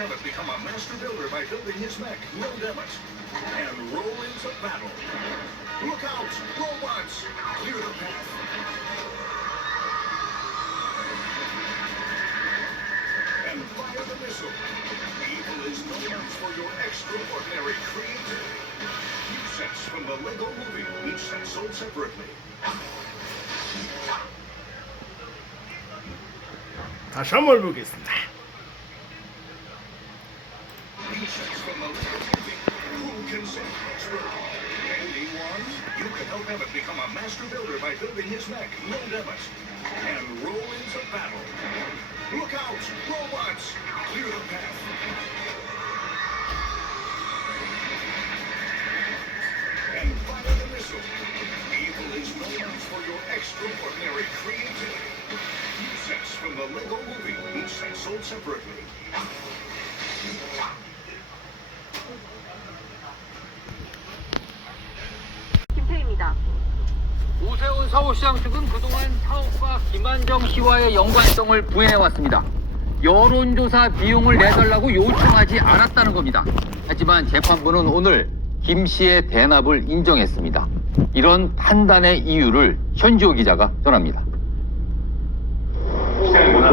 Emmett become a master builder by building his mech, Lord Emmett, and roll into battle. Look out, robots! Clear the path. And fire the missile. Evil is no match for your extraordinary creativity. New sets from the Lego Movie, each set sold separately. 다시 한번 보겠습니다. New sets from the Lego Movie. Who can say extra? Anyone? You can help Emmett become a master builder by building his mech, Lord Emmett, and roll into battle. Look out, robots! Clear the path. And fire the missile. Evil is no match for your extraordinary creativity. New sets from the Lego Movie, each set sold separately. 김태희입니다. 오세훈 서울시장 측은 그동안 사업과 김한정 씨와의 연관성을 부인해왔습니다. 여론조사 비용을 내달라고 요청하지 않았다는 겁니다. 하지만 재판부는 오늘 김 씨의 대납을 인정했습니다. 이런 판단의 이유를 현지호 기자가 전합니다.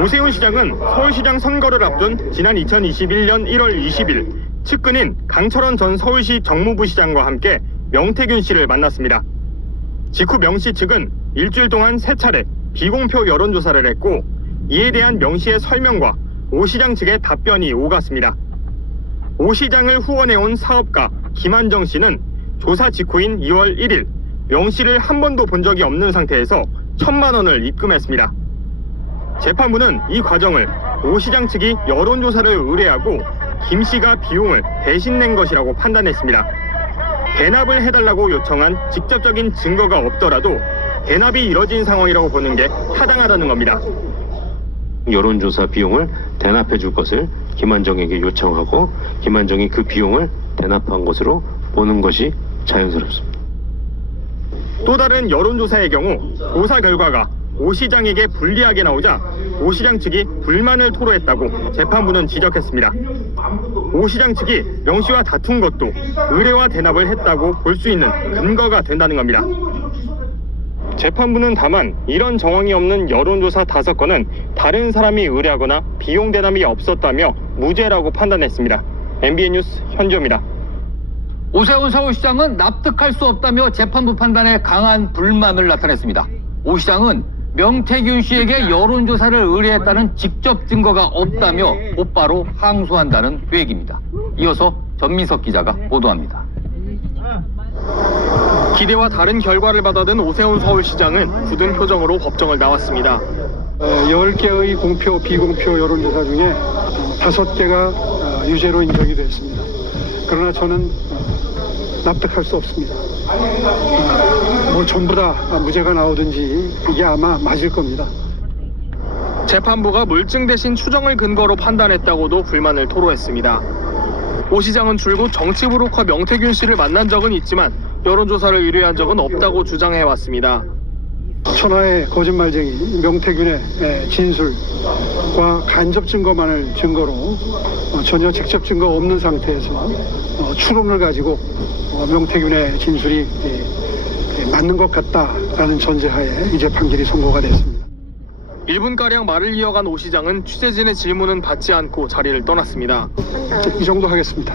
오세훈 시장은 서울시장 선거를 앞둔 지난 2021년 1월 20일 측근인 강철원 전 서울시 정무부 시장과 함께 명태균 씨를 만났습니다. 직후 명 씨 측은 일주일 동안 3차례 비공표 여론조사를 했고 이에 대한 명 씨의 설명과 오 시장 측의 답변이 오갔습니다. 오 시장을 후원해온 사업가 김한정 씨는 조사 직후인 2월 1일 명 씨를 한 번도 본 적이 없는 상태에서 1,000만 원을 입금했습니다. 재판부는 이 과정을 오 시장 측이 여론조사를 의뢰하고 김 씨가 비용을 대신 낸 것이라고 판단했습니다. 대납을 해달라고 요청한 직접적인 증거가 없더라도 대납이 이뤄진 상황이라고 보는 게 타당하다는 겁니다. 여론조사 비용을 대납해 줄 것을 김한정에게 요청하고 김한정이 그 비용을 대납한 것으로 보는 것이 자연스럽습니다. 또 다른 여론조사의 경우 조사 결과가 오 시장에게 불리하게 나오자 오 시장 측이 불만을 토로했다고 재판부는 지적했습니다. 오 시장 측이 명 씨와 다툰 것도 의뢰와 대납을 했다고 볼 수 있는 근거가 된다는 겁니다. 재판부는 다만 이런 정황이 없는 여론조사 5건은 다른 사람이 의뢰하거나 비용 대납이 없었다며 무죄라고 판단했습니다. MBN 뉴스 현지호입니다. 오세훈 서울시장은 납득할 수 없다며 재판부 판단에 강한 불만을 나타냈습니다. 오 시장은 명태균 씨에게 여론조사를 의뢰했다는 직접 증거가 없다며 곧바로 항소한다는 계획입니다. 이어서 전민석 기자가 보도합니다. 기대와 다른 결과를 받아든 오세훈 서울시장은 굳은 표정으로 법정을 나왔습니다. 10개의 공표, 비공표 여론조사 중에 5개가 유죄로 인정이 됐습니다. 그러나 저는 납득할 수 없습니다. 뭐 전부 다 무죄가 나오든지 이게 아마 맞을 겁니다. 재판부가 물증 대신 추정을 근거로 판단했다고도 불만을 토로했습니다. 오 시장은 줄곧 정치 브로커 명태균 씨를 만난 적은 있지만 여론조사를 의뢰한 적은 없다고 주장해왔습니다. 천하의 거짓말쟁이 명태균의 진술과 간접 증거만을 증거로 전혀 직접 증거 없는 상태에서 추론을 가지고 명태균의 진술이 맞는 것 같다라는 전제하에 이제 판결이 선고가 됐습니다. 1분가량 말을 이어간 오 시장은 취재진의 질문은 받지 않고 자리를 떠났습니다. 이 정도 하겠습니다.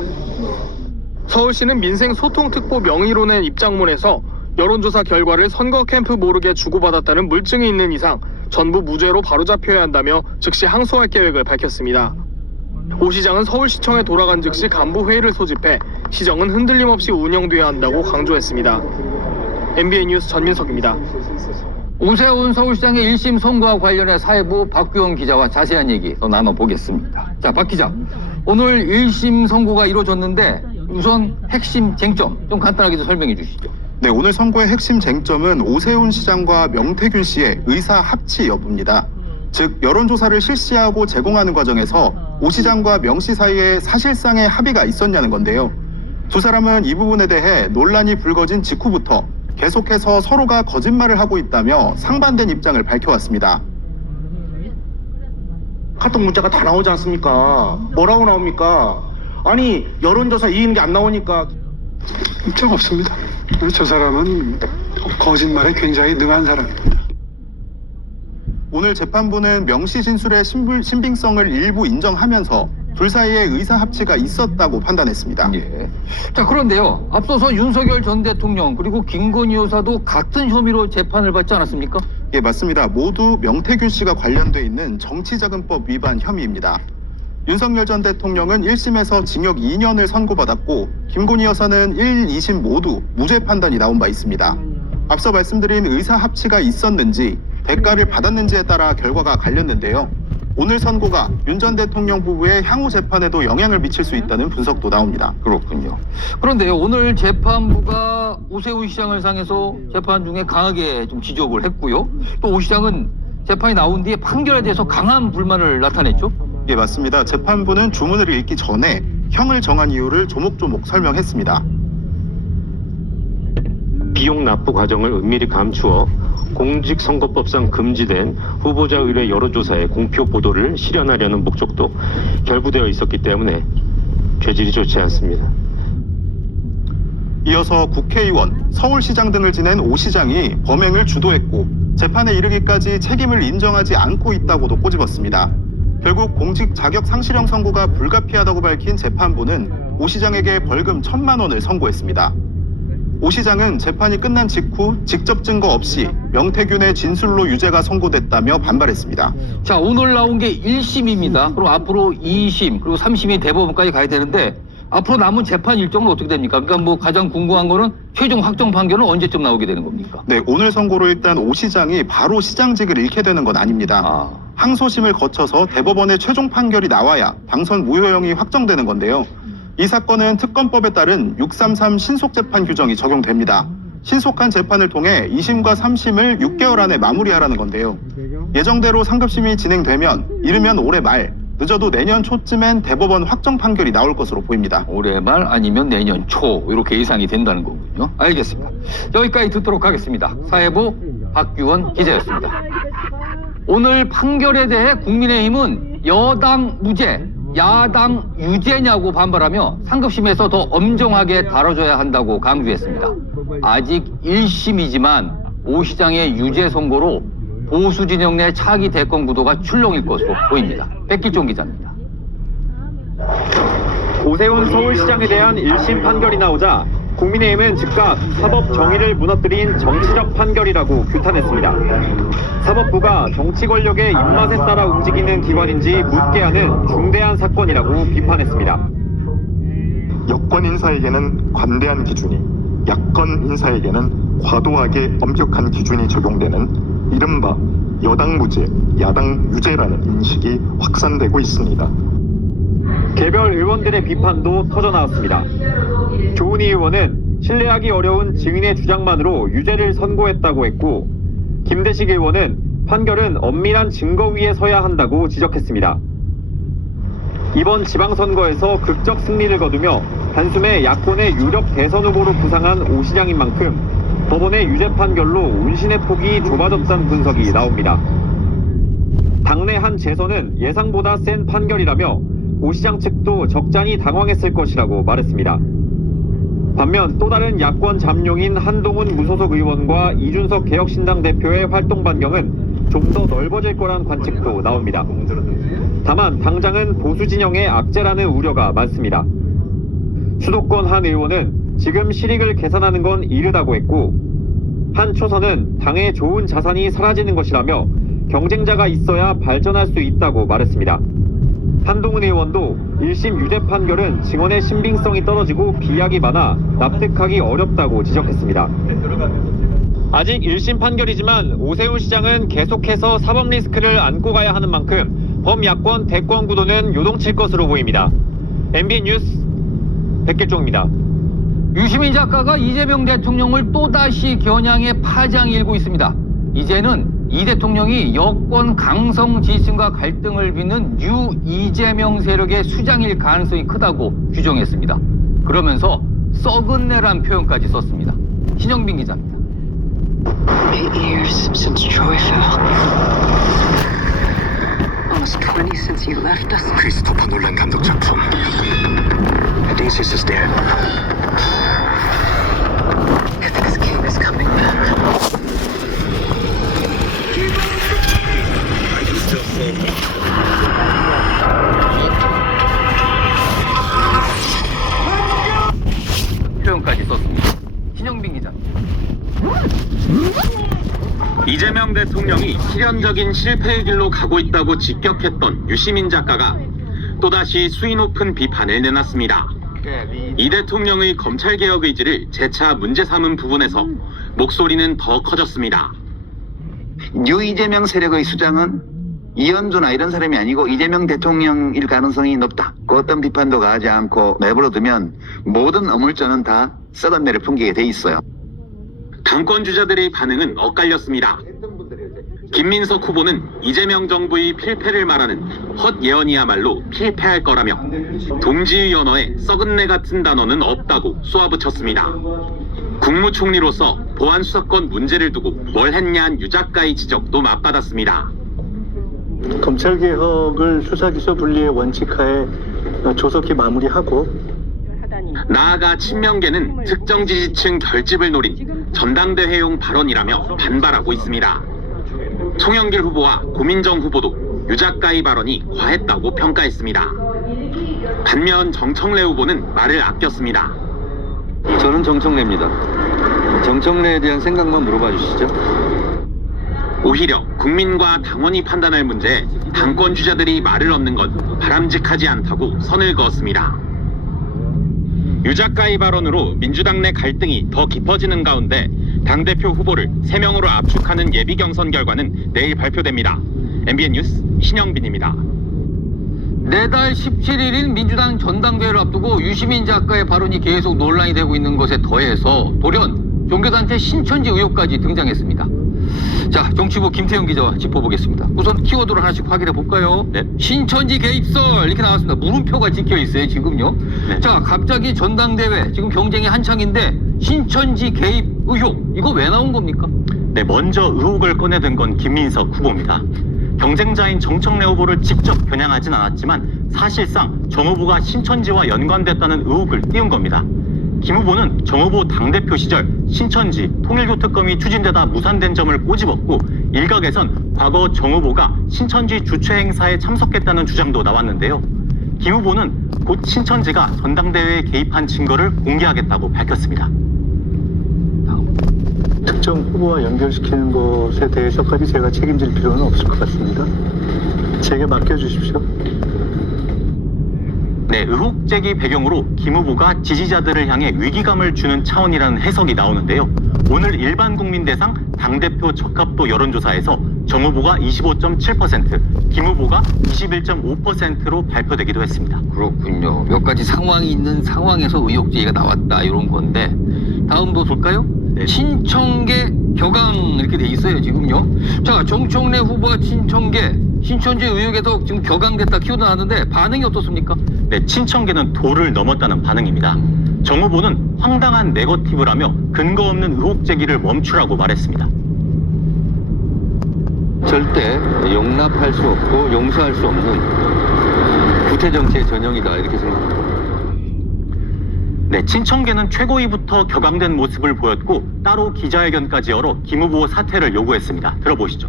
서울시는 민생소통특보 명의로 낸 입장문에서 여론조사 결과를 선거 캠프 모르게 주고받았다는 물증이 있는 이상 전부 무죄로 바로잡혀야 한다며 즉시 항소할 계획을 밝혔습니다. 오 시장은 서울시청에 돌아간 즉시 간부회의를 소집해 시정은 흔들림 없이 운영돼야 한다고 강조했습니다. MBN 뉴스 전민석입니다. 오세훈 서울시장의 1심 선고와 관련해 사회부 박규원 기자와 자세한 얘기 더 나눠보겠습니다. 자, 박 기자, 오늘 1심 선고가 이루어졌는데 우선 핵심 쟁점 좀 간단하게 좀 설명해 주시죠. 네, 오늘 선고의 핵심 쟁점은 오세훈 시장과 명태균 씨의 의사 합치 여부입니다. 즉, 여론조사를 실시하고 제공하는 과정에서 오 시장과 명 씨 사이에 사실상의 합의가 있었냐는 건데요. 두 사람은 이 부분에 대해 논란이 불거진 직후부터 계속해서 서로가 거짓말을 하고 있다며 상반된 입장을 밝혀왔습니다. 카톡 문자가 다 나오지 않습니까? 뭐라고 나옵니까? 아니 여론조사 이기는 게 안 나오니까. 좀 없습니다. 저 사람은 거짓말에 굉장히 능한 사람입니다. 오늘 재판부는 명시 진술의 신빙성을 일부 인정하면서 둘 사이에 의사 합치가 있었다고 판단했습니다. 예. 자, 그런데요. 앞서서 윤석열 전 대통령 그리고 김건희 여사도 같은 혐의로 재판을 받지 않았습니까? 예, 맞습니다. 모두 명태균 씨가 관련돼 있는 정치자금법 위반 혐의입니다. 윤석열 전 대통령은 1심에서 징역 2년을 선고받았고 김건희 여사는 1, 2심 모두 무죄 판단이 나온 바 있습니다. 앞서 말씀드린 의사 합치가 있었는지 대가를 받았는지에 따라 결과가 갈렸는데요. 오늘 선고가 윤 전 대통령 부부의 향후 재판에도 영향을 미칠 수 있다는 분석도 나옵니다. 그렇군요. 그런데요, 오늘 재판부가 오세훈 시장을 상해서 재판 중에 강하게 좀 지적을 했고요. 또 오 시장은 재판이 나온 뒤에 판결에 대해서 강한 불만을 나타냈죠? 예, 맞습니다. 재판부는 주문을 읽기 전에 형을 정한 이유를 조목조목 설명했습니다. 비용 납부 과정을 은밀히 감추어 공직선거법상 금지된 후보자 의뢰 여론조사의 공표 보도를 실현하려는 목적도 결부되어 있었기 때문에 죄질이 좋지 않습니다. 이어서 국회의원, 서울시장 등을 지낸 오 시장이 범행을 주도했고 재판에 이르기까지 책임을 인정하지 않고 있다고도 꼬집었습니다. 결국 공직 자격 상실형 선고가 불가피하다고 밝힌 재판부는 오 시장에게 벌금 1,000만 원을 선고했습니다. 오 시장은 재판이 끝난 직후 직접 증거 없이 명태균의 진술로 유죄가 선고됐다며 반발했습니다. 자, 오늘 나온 게 1심입니다. 그럼 앞으로 2심, 그리고 3심이 대법원까지 가야 되는데 앞으로 남은 재판 일정은 어떻게 됩니까? 그러니까 뭐 가장 궁금한 거는 최종 확정 판결은 언제쯤 나오게 되는 겁니까? 네, 오늘 선고로 일단 오 시장이 바로 시장직을 잃게 되는 건 아닙니다. 항소심을 거쳐서 대법원의 최종 판결이 나와야 당선 무효형이 확정되는 건데요. 이 사건은 특검법에 따른 633 신속재판 규정이 적용됩니다. 신속한 재판을 통해 2심과 3심을 6개월 안에 마무리하라는 건데요. 예정대로 상급심이 진행되면 이르면 올해 말, 늦어도 내년 초쯤엔 대법원 확정 판결이 나올 것으로 보입니다. 올해 말 아니면 내년 초 이렇게 예상이 된다는 거군요. 알겠습니다. 여기까지 듣도록 하겠습니다. 사회부 박규원 기자였습니다. 오늘 판결에 대해 국민의힘은 여당 무죄, 야당 유죄냐고 반발하며 상급심에서 더 엄정하게 다뤄줘야 한다고 강조했습니다. 아직 1심이지만 오 시장의 유죄 선고로 보수 진영 내 차기 대권 구도가 출렁일 것으로 보입니다. 백기종 기자입니다. 오세훈 서울시장에 대한 1심 판결이 나오자 국민의힘은 즉각 사법 정의를 무너뜨린 정치적 판결이라고 규탄했습니다. 사법부가 정치 권력의 입맛에 따라 움직이는 기관인지 묻게 하는 중대한 사건이라고 비판했습니다. 여권 인사에게는 관대한 기준이, 야권 인사에게는 과도하게 엄격한 기준이 적용되는 이른바 여당 무죄, 야당 유죄라는 인식이 확산되고 있습니다. 개별 의원들의 비판도 터져나왔습니다. 조은희 의원은 신뢰하기 어려운 증인의 주장만으로 유죄를 선고했다고 했고, 김대식 의원은 판결은 엄밀한 증거 위에 서야 한다고 지적했습니다. 이번 지방선거에서 극적 승리를 거두며 단숨에 야권의 유력 대선 후보로 부상한 오 시장인 만큼 법원의 유죄 판결로 운신의 폭이 좁아졌다는 분석이 나옵니다. 당내 한 재선은 예상보다 센 판결이라며 오 시장 측도 적잖이 당황했을 것이라고 말했습니다. 반면 또 다른 야권 잠룡인 한동훈 무소속 의원과 이준석 개혁신당 대표의 활동 반경은 좀 더 넓어질 거란 관측도 나옵니다. 다만 당장은 보수 진영의 악재라는 우려가 많습니다. 수도권 한 의원은 지금 실익을 계산하는 건 이르다고 했고, 한 초선은 당의 좋은 자산이 사라지는 것이라며 경쟁자가 있어야 발전할 수 있다고 말했습니다. 한동훈 의원도 1심 유죄 판결은 증언의 신빙성이 떨어지고 비약이 많아 납득하기 어렵다고 지적했습니다. 아직 1심 판결이지만 오세훈 시장은 계속해서 사법 리스크를 안고 가야 하는 만큼 범야권 대권 구도는 요동칠 것으로 보입니다. MBN 뉴스 백길종입니다. 유시민 작가가 이재명 대통령을 또다시 겨냥해 파장이 일고 있습니다. 이제는 이 대통령이 여권 강성 지지층과 갈등을 빚는 뉴 이재명 세력의 수장일 가능성이 크다고 규정했습니다. 그러면서 썩은 내란 표현까지 썼습니다. 신영빈 기자입니다. 8 years since Troy fell. Almost 20 since you left us. 크리스토퍼 놀란 감독 작품. Odysseus is dead. If this king is coming back. 표현까지 썼습니다. 신영빈 기자. 이재명 대통령이 실현적인 실패의 길로 가고 있다고 직격했던 유시민 작가가 또다시 수위 높은 비판을 내놨습니다. 이 대통령의 검찰개혁 의지를 재차 문제 삼은 부분에서 목소리는 더 커졌습니다. 뉴이재명 세력의 수장은 이현주나 이런 사람이 아니고 이재명 대통령일 가능성이 높다. 그 어떤 비판도 가하지 않고 내버려두면 모든 어물전은 다 썩은 내를 풍기게 돼 있어요. 당권 주자들의 반응은 엇갈렸습니다. 김민석 후보는 이재명 정부의 필패를 말하는 헛 예언이야말로 필패할 거라며 동지의 언어에 썩은 내 같은 단어는 없다고 쏘아붙였습니다. 국무총리로서 보안수사권 문제를 두고 뭘 했냐는 유 작가의 지적도 맞받았습니다. 검찰개혁을 수사기소 분리의 원칙하에 조속히 마무리하고 나아가 친명계는 특정 지지층 결집을 노린 전당대회용 발언이라며 반발하고 있습니다. 송영길 후보와 고민정 후보도 유 작가의 발언이 과했다고 평가했습니다. 반면 정청래 후보는 말을 아꼈습니다. 저는 정청래입니다. 정청래에 대한 생각만 물어봐 주시죠. 오히려 국민과 당원이 판단할 문제에 당권 주자들이 말을 얻는 건 바람직하지 않다고 선을 그었습니다. 유 작가의 발언으로 민주당 내 갈등이 더 깊어지는 가운데 당대표 후보를 3명으로 압축하는 예비 경선 결과는 내일 발표됩니다. MBN 뉴스 신영빈입니다. 내달 17일인 민주당 전당대회를 앞두고 유시민 작가의 발언이 계속 논란이 되고 있는 것에 더해서 돌연 종교단체 신천지 의혹까지 등장했습니다. 자, 정치부 김태형 기자와 짚어보겠습니다. 우선 키워드를 하나씩 확인해 볼까요? 네. 신천지 개입설 이렇게 나왔습니다. 물음표가 찍혀 있어요, 지금요. 네. 자, 갑자기 전당대회 지금 경쟁이 한창인데 신천지 개입 의혹 이거 왜 나온 겁니까? 네, 먼저 의혹을 꺼내든 건 김민석 후보입니다. 경쟁자인 정청래 후보를 직접 겨냥하진 않았지만 사실상 정 후보가 신천지와 연관됐다는 의혹을 띄운 겁니다. 김 후보는 정 후보 당대표 시절 신천지 통일교 특검이 추진되다 무산된 점을 꼬집었고 일각에선 과거 정 후보가 신천지 주최 행사에 참석했다는 주장도 나왔는데요. 김 후보는 곧 신천지가 전당대회에 개입한 증거를 공개하겠다고 밝혔습니다. 특정 후보와 연결시키는 것에 대해서까지 제가 책임질 필요는 없을 것 같습니다. 제게 맡겨주십시오. 네, 의혹 제기 배경으로 김 후보가 지지자들을 향해 위기감을 주는 차원이라는 해석이 나오는데요. 오늘 일반 국민 대상 당대표 적합도 여론조사에서 정 후보가 25.7%, 김 후보가 21.5%로 발표되기도 했습니다. 그렇군요. 몇 가지 상황이 있는 상황에서 의혹 제기가 나왔다 이런 건데 다음도 볼까요? 네. 신청계 격앙 이렇게 돼 있어요 지금요. 자, 정청래 후보와 신천지 의혹에서 지금 격앙됐다 키워드 나왔는데 반응이 어떻습니까? 네, 친청계는 도를 넘었다는 반응입니다. 정 후보는 황당한 네거티브라며 근거 없는 의혹 제기를 멈추라고 말했습니다. 절대 용납할 수 없고 용서할 수 없는 구태 정치의 전형이다 이렇게 생각합니다. 네, 친청계는 최고위부터 격앙된 모습을 보였고 따로 기자회견까지 열어 김 후보 사퇴를 요구했습니다. 들어보시죠.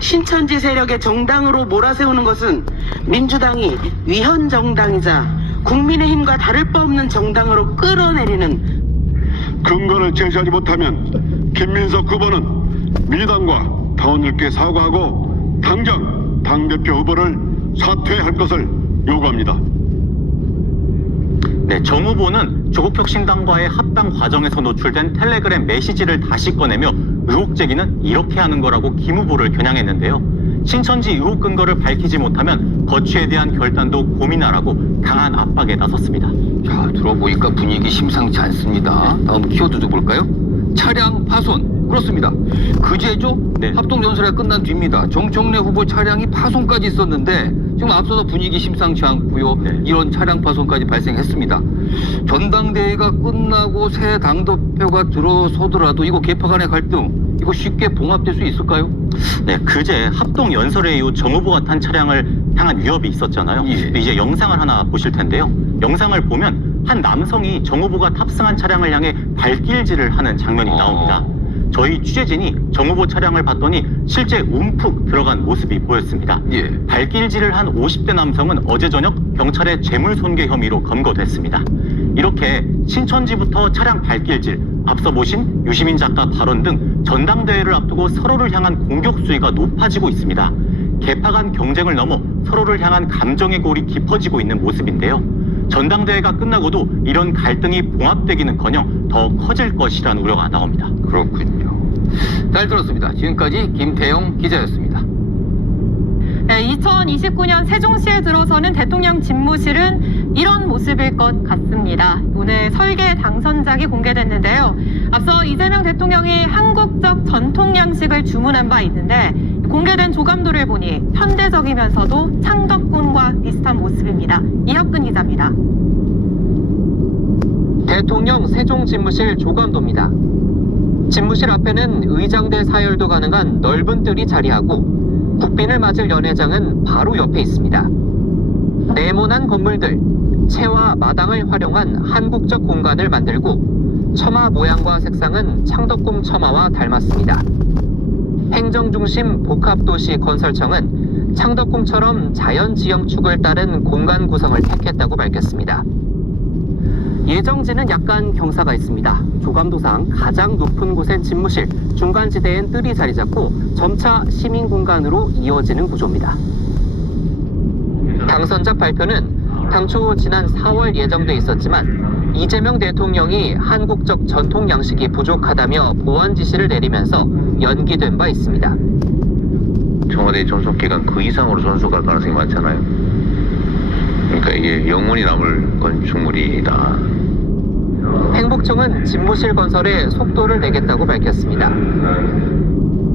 신천지 세력의 정당으로 몰아세우는 것은 민주당이 위헌 정당이자 국민의힘과 다를 바 없는 정당으로 끌어내리는 근거를 제시하지 못하면 김민석 후보는 민주당과 당원들께 사과하고 당장 당대표 후보를 사퇴할 것을 요구합니다. 네, 정 후보는 조국혁신당과의 합당 과정에서 노출된 텔레그램 메시지를 다시 꺼내며 의혹 제기는 이렇게 하는 거라고 김 후보를 겨냥했는데요. 신천지 의혹 근거를 밝히지 못하면 거취에 대한 결단도 고민하라고 강한 압박에 나섰습니다. 자, 들어보니까 분위기 심상치 않습니다. 다음 키워드도 볼까요? 차량 파손. 그렇습니다. 그제죠? 네. 합동연설회가 끝난 뒤입니다. 정청래 후보 차량이 파손까지 있었는데 지금 앞서서 분위기 심상치 않고요. 네. 이런 차량 파손까지 발생했습니다. 전당대회가 끝나고 새 당대표가 들어서더라도 이거 개파 간의 갈등 이거 쉽게 봉합될 수 있을까요? 네, 그제 합동 연설회 이후 정 후보가 탄 차량을 향한 위협이 있었잖아요. 예. 이제 영상을 하나 보실 텐데요. 영상을 보면 한 남성이 정 후보가 탑승한 차량을 향해 발길질을 하는 장면이 나옵니다. 저희 취재진이 정 후보 차량을 봤더니 실제 움푹 들어간 모습이 보였습니다. 예. 발길질을 한 50대 남성은 어제 저녁 경찰의 재물손괴 혐의로 검거됐습니다. 이렇게 신천지부터 차량 발길질, 앞서 보신 유시민 작가 발언 등 전당대회를 앞두고 서로를 향한 공격 수위가 높아지고 있습니다. 개파 간 경쟁을 넘어 서로를 향한 감정의 골이 깊어지고 있는 모습인데요. 전당대회가 끝나고도 이런 갈등이 봉합되기는커녕 더 커질 것이라는 우려가 나옵니다. 그렇군요. 잘 들었습니다. 지금까지 김태영 기자였습니다. 네, 2029년 세종시에 들어서는 대통령 집무실은 이런 모습일 것 같습니다. 오늘 설계 당선작이 공개됐는데요. 앞서 이재명 대통령이 한국적 전통 양식을 주문한 바 있는데 공개된 조감도를 보니 현대적이면서도 창덕궁과 비슷한 모습입니다. 이혁근 기자입니다. 대통령 세종 집무실 조감도입니다. 집무실 앞에는 의장대 사열도 가능한 넓은 뜰이 자리하고 국빈을 맞을 연회장은 바로 옆에 있습니다. 네모난 건물들, 채와 마당을 활용한 한국적 공간을 만들고 처마 모양과 색상은 창덕궁 처마와 닮았습니다. 행정중심 복합도시 건설청은 창덕궁처럼 자연지형축을 따른 공간 구성을 택했다고 밝혔습니다. 예정지는 약간 경사가 있습니다. 조감도상 가장 높은 곳엔 집무실, 중간지대엔 뜰이 자리 잡고 점차 시민 공간으로 이어지는 구조입니다. 당선작 발표는 당초 지난 4월 예정돼 있었지만 이재명 대통령이 한국적 전통 양식이 부족하다며 보완 지시를 내리면서 연기된 바 있습니다. 청와대 존속기간 그 이상으로 존속할 가능성이 많잖아요. 그러니까 이게 영원히 남을 건축물이다. 행복청은 집무실 건설에 속도를 내겠다고 밝혔습니다.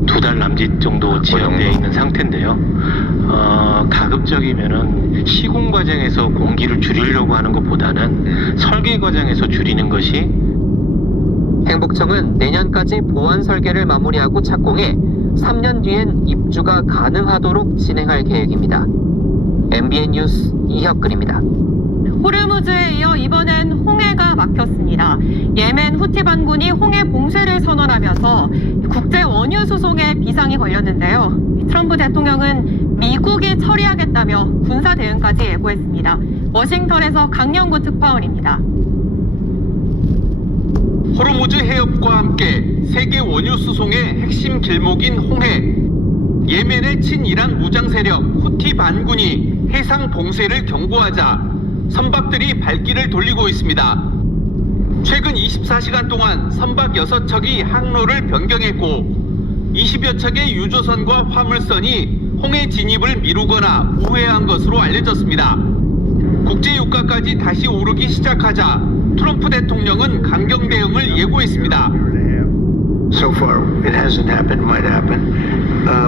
2달 남짓 정도 지연되어 있는 상태인데요. 가급적이면은 시공 과정에서 공기를 줄이려고 하는 것보다는 설계 과정에서 줄이는 것이. 행복청은 내년까지 보완 설계를 마무리하고 착공해 3년 뒤엔 입주가 가능하도록 진행할 계획입니다. MBN 뉴스 이혁근입니다. 호르무즈에 이어 이번엔 홍해가 막혔습니다. 예멘 후티 반군이 홍해 봉쇄를 선언하면서 국제 원유 수송에 비상이 걸렸는데요. 트럼프 대통령은 미국이 처리하겠다며 군사 대응까지 예고했습니다. 워싱턴에서 강영구 특파원입니다. 호르무즈 해협과 함께 세계 원유 수송의 핵심 길목인 홍해. 예멘의 친이란 무장 세력 후티 반군이 해상 봉쇄를 경고하자 선박들이 발길을 돌리고 있습니다. 최근 24시간 동안 선박 6척이 항로를 변경했고 20여 척의 유조선과 화물선이 홍해 진입을 미루거나 우회한 것으로 알려졌습니다. 국제 유가까지 다시 오르기 시작하자 트럼프 대통령은 강경 대응을 예고했습니다. So far, it hasn't happened, might happen,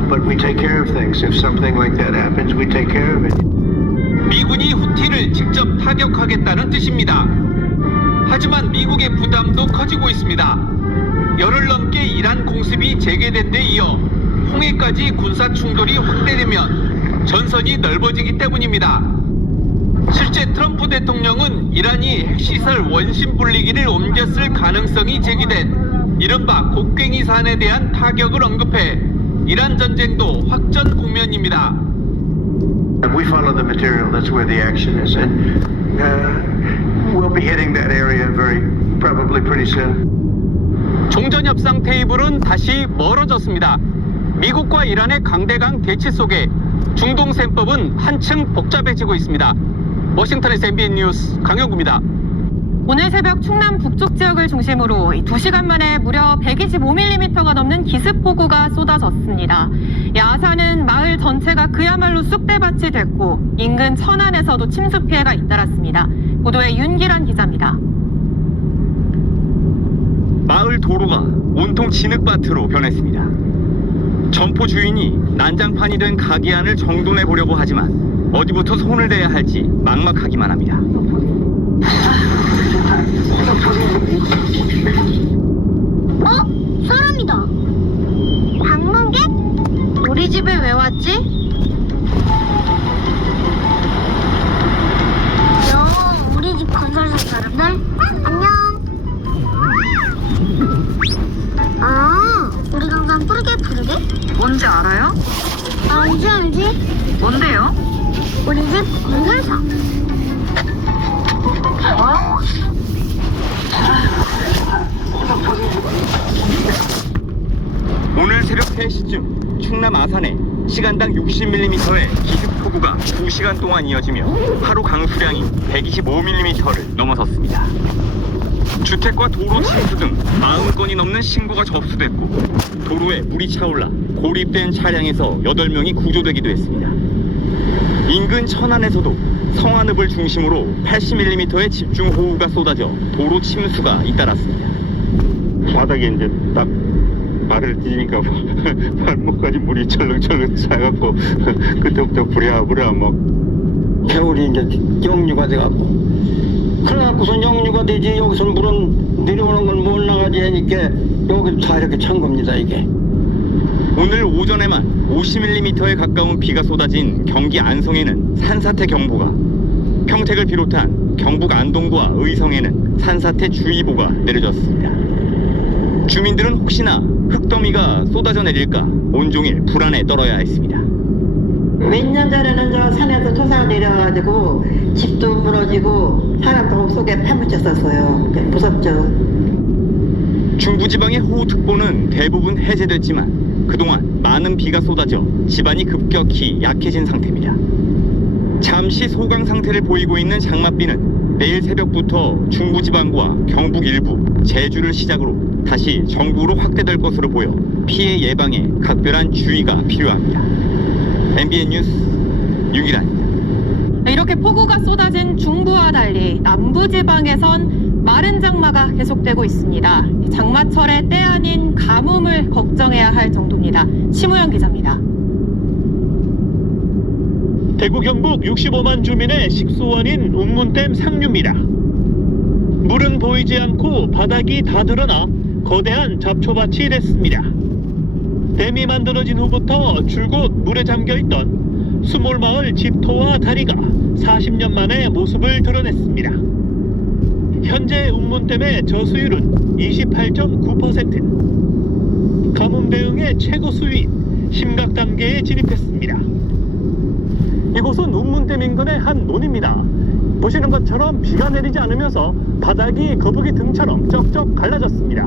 but we take care of things. If something like that happens, we take care of it. 미군이 후티를 직접 타격하겠다는 뜻입니다. 하지만 미국의 부담도 커지고 있습니다. 열흘 넘게 이란 공습이 재개된 데 이어 홍해까지 군사 충돌이 확대되면 전선이 넓어지기 때문입니다. 실제 트럼프 대통령은 이란이 핵시설 원심 분리기를 옮겼을 가능성이 제기된 이른바 곡괭이산에 대한 타격을 언급해 이란 전쟁도 확전 국면입니다. We follow the material. That's where the action is, and we'll be hitting that area probably pretty soon. 종전협상 테이블은 다시 멀어졌습니다. 미국과 이란의 강대강 대치 속에 중동 셈법은 한층 복잡해지고 있습니다. 워싱턴에서 MBN 뉴스 강영구입니다. 오늘 새벽 충남 북쪽 지역을 중심으로 2시간 만에 무려 125mm가 넘는 기습폭우가 쏟아졌습니다. 야산은 마을 전체가 그야말로 쑥대밭이 됐고 인근 천안에서도 침수 피해가 잇따랐습니다. 보도에 윤기란 기자입니다. 마을 도로가 온통 진흙밭으로 변했습니다. 점포 주인이 난장판이 된 가기안을 정돈해 보려고 하지만 어디부터 손을 대야 할지 막막하기만 합니다. 사람이다. 있지? 우리 집 건설사 사람들? 안녕. 우리가 항상 푸르게? 뭔지 알아요? 알지? 뭔데요? 우리 집 건설사. 오늘 새벽 3시쯤 충남 아산에 시간당 60mm의 기습폭우가 2시간 동안 이어지며 하루 강수량이 125mm를 넘어섰습니다. 주택과 도로 침수 등 40건이 넘는 신고가 접수됐고 도로에 물이 차올라 고립된 차량에서 8명이 구조되기도 했습니다. 인근 천안에서도 성안읍을 중심으로 80mm의 집중호우가 쏟아져 도로 침수가 잇따랐습니다. 바닥에 이제 딱 발을 디디니까 발목까지 물이 철렁철렁 차갖고 그때부터 부랴부랴 막 겨울이 이제 영유가 돼갖고 그래갖고선 영유가 되지 여기서 물은 내려오는 건 못 나가지 하니까 여기 다 이렇게 찬 겁니다 이게. 오늘 오전에만 50mm에 가까운 비가 쏟아진 경기 안성에는 산사태 경보가, 평택을 비롯한 경북 안동과 의성에는 산사태 주의보가 내려졌습니다. 주민들은 혹시나 흙더미가 쏟아져 내릴까 온종일 불안에 떨어야 했습니다. 몇 년 전에는 저 산에서 토사가 내려가지고 집도 무너지고 사람도 속에 파묻혔었어요. 무섭죠. 중부지방의 호우특보는 대부분 해제됐지만 그동안 많은 비가 쏟아져 집안이 급격히 약해진 상태입니다. 잠시 소강 상태를 보이고 있는 장맛비는 내일 새벽부터 중부지방과 경북 일부, 제주를 시작으로 다시 전국으로 확대될 것으로 보여 피해 예방에 각별한 주의가 필요합니다. MBN 뉴스 윤기란입니다. 이렇게 폭우가 쏟아진 중부와 달리 남부지방에선 마른 장마가 계속되고 있습니다. 장마철의 때 아닌 가뭄을 걱정해야 할 정도입니다. 심우영 기자입니다. 대구 경북 65만 주민의 식수원인 운문댐 상류입니다. 물은 보이지 않고 바닥이 다 드러나 거대한 잡초밭이 됐습니다. 댐이 만들어진 후부터 줄곧 물에 잠겨있던 수몰마을 집토와 다리가 40년 만에 모습을 드러냈습니다. 현재 운문댐의 저수율은 28.9%. 가뭄 대응의 최고 수위인 심각 단계에 진입했습니다. 이곳은 운문댐 인근의 한 논입니다. 보시는 것처럼 비가 내리지 않으면서 바닥이 거북이 등처럼 쩍쩍 갈라졌습니다.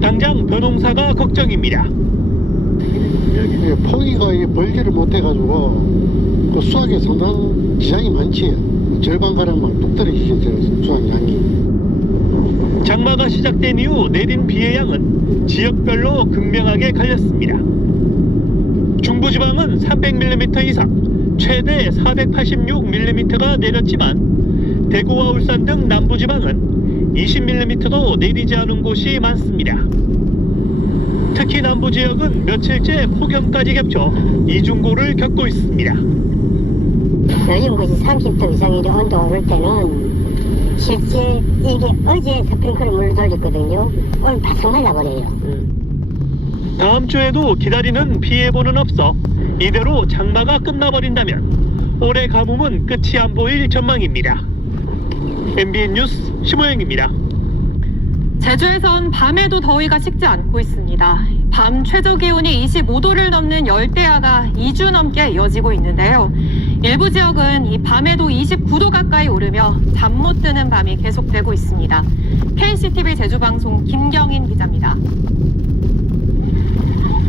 당장 벼농사가 걱정입니다. 여기 포기가 벌기를 못해가지고 그 수확에 상당한 지장이 많지. 절반가량만 뚝 떨어지지 수확량이. 장마가 시작된 이후 내린 비의 양은 지역별로 극명하게 갈렸습니다. 중부지방은 300mm 이상, 최대 486mm가 내렸지만 대구와 울산 등 남부지방은 20mm도 내리지 않은 곳이 많습니다. 특히 남부지역은 며칠째 폭염까지 겹쳐 이중고를 겪고 있습니다. 요즘 것이 30도 이상이 온도 오를 때는 실제 이게 어제 스프링클을 물로 돌렸거든요. 오늘 바싹 말라버려요. 다음 주에도 기다리는 피해보는 없어 이대로 장마가 끝나버린다면 올해 가뭄은 끝이 안 보일 전망입니다. MBN 뉴스 심호영입니다. 제주에선 밤에도 더위가 식지 않고 있습니다. 밤 최저기온이 25도를 넘는 열대야가 2주 넘게 이어지고 있는데요. 일부 지역은 이 밤에도 29도 가까이 오르며 잠 못 드는 밤이 계속되고 있습니다. KCTV 제주방송 김경인 기자입니다.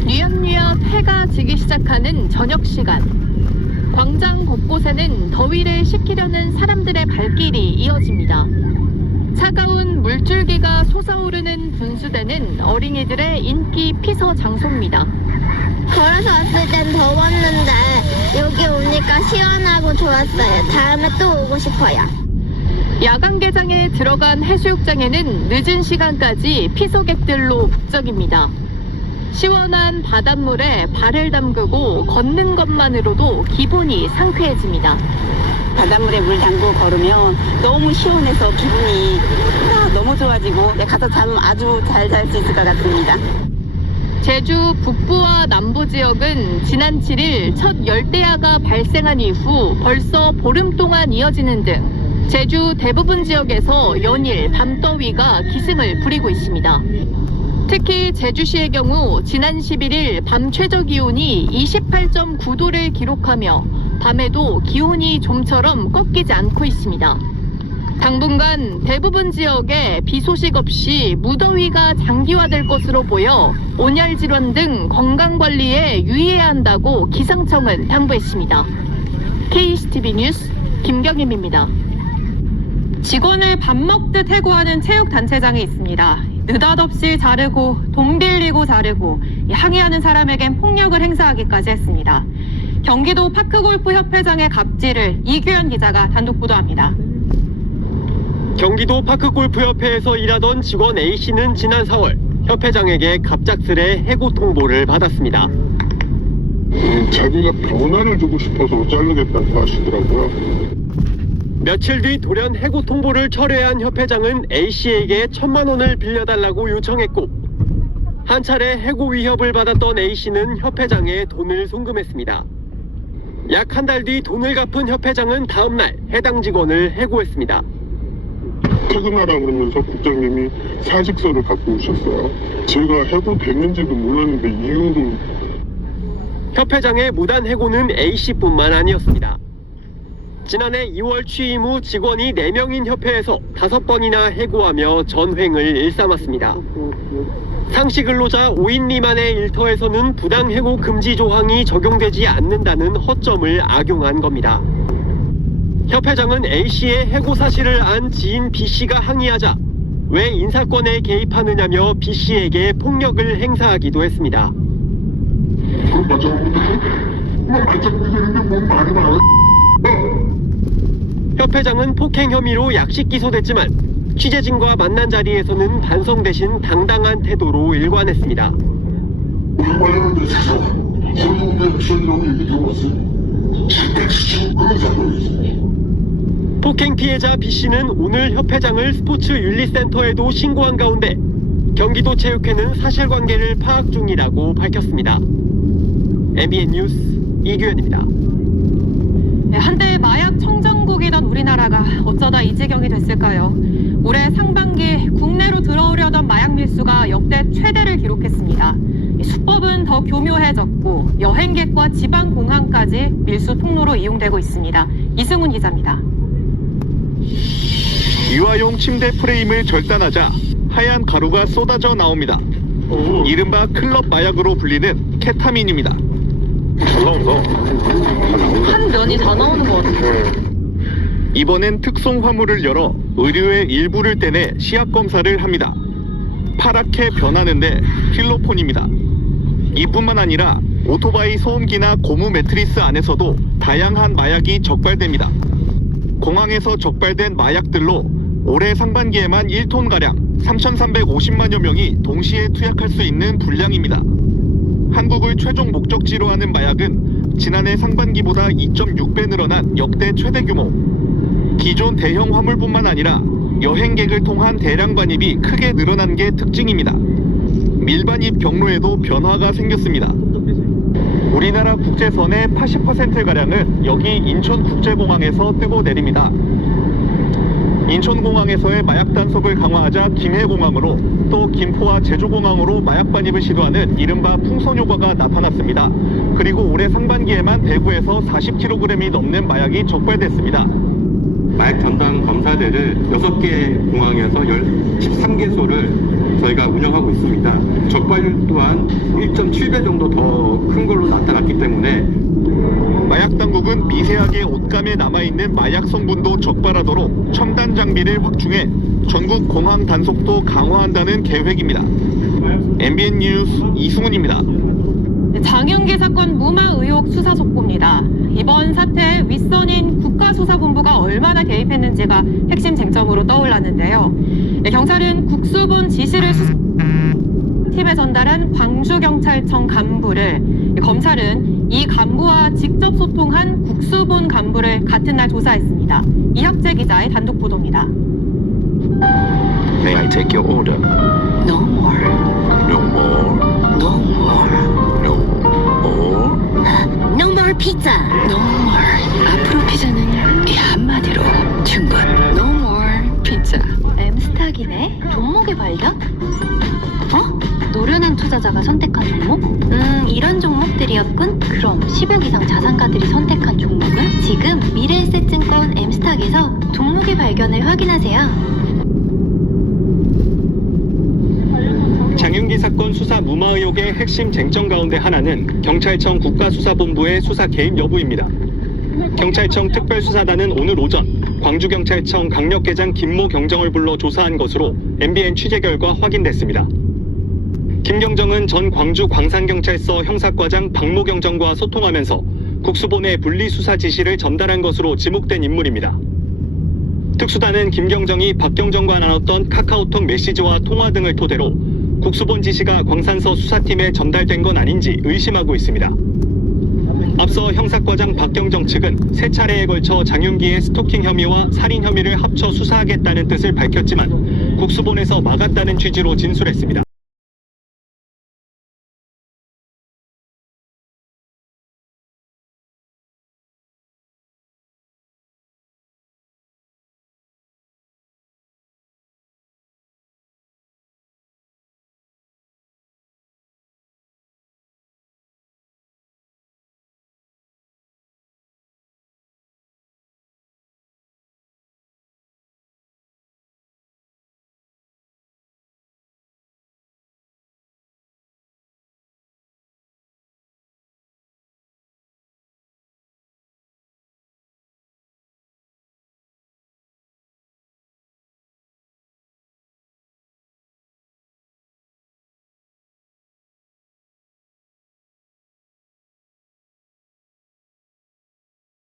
뉘엿뉘엿 해가 지기 시작하는 저녁 시간. 광장 곳곳에는 더위를 식히려는 사람들의 발길이 이어집니다. 차가운 물줄기가 솟아오르는 분수대는 어린이들의 인기 피서 장소입니다. 걸어서 왔을 땐 더웠는데 여기 오니까 시원하고 좋았어요. 다음에 또 오고 싶어요. 야간 개장에 들어간 해수욕장에는 늦은 시간까지 피서객들로 북적입니다. 시원한 바닷물에 발을 담그고 걷는 것만으로도 기분이 상쾌해집니다. 바닷물에 물 담고 걸으면 너무 시원해서 기분이 너무 좋아지고 가서 잠 아주 잘 잘 수 있을 것 같습니다. 제주 북부와 남부 지역은 지난 7일 첫 열대야가 발생한 이후 벌써 보름 동안 이어지는 등 제주 대부분 지역에서 연일 밤더위가 기승을 부리고 있습니다. 특히 제주시의 경우 지난 11일 밤 최저 기온이 28.9도를 기록하며 밤에도 기온이 좀처럼 꺾이지 않고 있습니다. 당분간 대부분 지역에 비 소식 없이 무더위가 장기화될 것으로 보여 온열 질환 등 건강 관리에 유의해야 한다고 기상청은 당부했습니다. KCTV 뉴스 김경임입니다. 직원을 밥 먹듯 해고하는 체육단체장이 있습니다. 느닷없이 자르고 돈 빌리고 자르고 항의하는 사람에겐 폭력을 행사하기까지 했습니다. 경기도 파크골프협회장의 갑질을 이규현 기자가 단독 보도합니다. 경기도 파크골프협회에서 일하던 직원 A씨는 지난 4월 협회장에게 갑작스레 해고 통보를 받았습니다. 자기가 변화를 주고 싶어서 자르겠다고 하시더라고요. 며칠 뒤 돌연 해고 통보를 철회한 협회장은 A씨에게 1,000만 원을 빌려달라고 요청했고 한 차례 해고 위협을 받았던 A씨는 협회장에 돈을 송금했습니다. 약 한 달 뒤 돈을 갚은 협회장은 다음 날 해당 직원을 해고했습니다. 퇴근하라 그러면서 국장님이 사직서를 갖고 오셨어요. 제가 해고됐는지도 몰랐는데 이유를... 협회장의 무단 해고는 A씨뿐만 아니었습니다. 지난해 2월 취임 후 직원이 4명인 협회에서 5번이나 해고하며 전횡을 일삼았습니다. 상시 근로자 5인 미만의 일터에서는 부당 해고 금지 조항이 적용되지 않는다는 허점을 악용한 겁니다. 협회장은 A씨의 해고 사실을 안 지인 B씨가 항의하자 왜 인사권에 개입하느냐며 B씨에게 폭력을 행사하기도 했습니다. 협회장은 폭행 혐의로 약식 기소됐지만 취재진과 만난 자리에서는 반성 대신 당당한 태도로 일관했습니다. 폭행 피해자 B씨는 오늘 협회장을 스포츠윤리센터에도 신고한 가운데 경기도 체육회는 사실관계를 파악 중이라고 밝혔습니다. MBN 뉴스 이규현입니다. 한때 마약 청정국이던 우리나라가 어쩌다 이 지경이 됐을까요? 올해 상반기 국내로 들어오려던 마약 밀수가 역대 최대를 기록했습니다. 수법은 더 교묘해졌고 여행객과 지방공항까지 밀수 통로로 이용되고 있습니다. 이승훈 기자입니다. 유아용 침대 프레임을 절단하자 하얀 가루가 쏟아져 나옵니다. 이른바 클럽 마약으로 불리는 케타민입니다. 한 면이 다 나오는 것 같아요. 이번엔 특송 화물을 열어 의류의 일부를 떼내 시약 검사를 합니다. 파랗게 변하는데 필로폰입니다. 이뿐만 아니라 오토바이 소음기나 고무 매트리스 안에서도 다양한 마약이 적발됩니다. 공항에서 적발된 마약들로 올해 상반기에만 1톤가량 3,350만여 명이 동시에 투약할 수 있는 분량입니다. 한국을 최종 목적지로 하는 마약은 지난해 상반기보다 2.6배 늘어난 역대 최대 규모. 기존 대형 화물뿐만 아니라 여행객을 통한 대량 반입이 크게 늘어난 게 특징입니다. 밀반입 경로에도 변화가 생겼습니다. 우리나라 국제선의 80%가량은 여기 인천국제공항에서 뜨고 내립니다. 인천공항에서의 마약 단속을 강화하자 김해공항으로 또 김포와 제주공항으로 마약 반입을 시도하는 이른바 풍선효과가 나타났습니다. 그리고 올해 상반기에만 대구에서 40kg이 넘는 마약이 적발됐습니다. 마약 전담 검사대를 6개 공항에서 13개소를 저희가 운영하고 있습니다. 적발률 또한 1.7배 정도 더 큰 걸로 나타났기 때문에 마약 당국은 미세하게 옷감에 남아있는 마약 성분도 적발하도록 첨단 장비를 확충해 전국 공항 단속도 강화한다는 계획입니다. MBN 뉴스 이승훈입니다. 장윤기 사건 무마 의혹 수사 속보입니다. 이번 사태에 윗선인 국가수사본부가 얼마나 개입했는지가 핵심 쟁점으로 떠올랐는데요. 경찰은 국수본 지시를 팀에 전달한 광주경찰청 간부를 검찰은 이 간부와 직접 소통한 국수본 간부를 같은 날 조사했습니다. 이학재 기자의 단독 보도입니다. May I take your order? No more. No more. No more. No more pizza. No more. 앞으로 피자는 이 한마디로 충분. No more 피자. 엠스탁이네. 종목의 발견? 노련한 투자자가 선택한 종목? 이런 종목들이었군. 그럼 10억 이상 자산가들이 선택한 종목은? 지금 미래에셋증권 엠스탁에서 종목의 발견을 확인하세요. 장윤기 사건 수사 무마 의혹의 핵심 쟁점 가운데 하나는 경찰청 국가수사본부의 수사 개입 여부입니다. 경찰청 특별수사단은 오늘 오전 광주경찰청 강력계장 김모 경정을 불러 조사한 것으로 MBN 취재 결과 확인됐습니다. 김 경정은 전 광주 광산경찰서 형사과장 박모 경정과 소통하면서 국수본에 분리수사 지시를 전달한 것으로 지목된 인물입니다. 특수단은 김 경정이 박 경정과 나눴던 카카오톡 메시지와 통화 등을 토대로 국수본 지시가 광산서 수사팀에 전달된 건 아닌지 의심하고 있습니다. 앞서 형사과장 박경정 측은 3차례에 걸쳐 장윤기의 스토킹 혐의와 살인 혐의를 합쳐 수사하겠다는 뜻을 밝혔지만 국수본에서 막았다는 취지로 진술했습니다.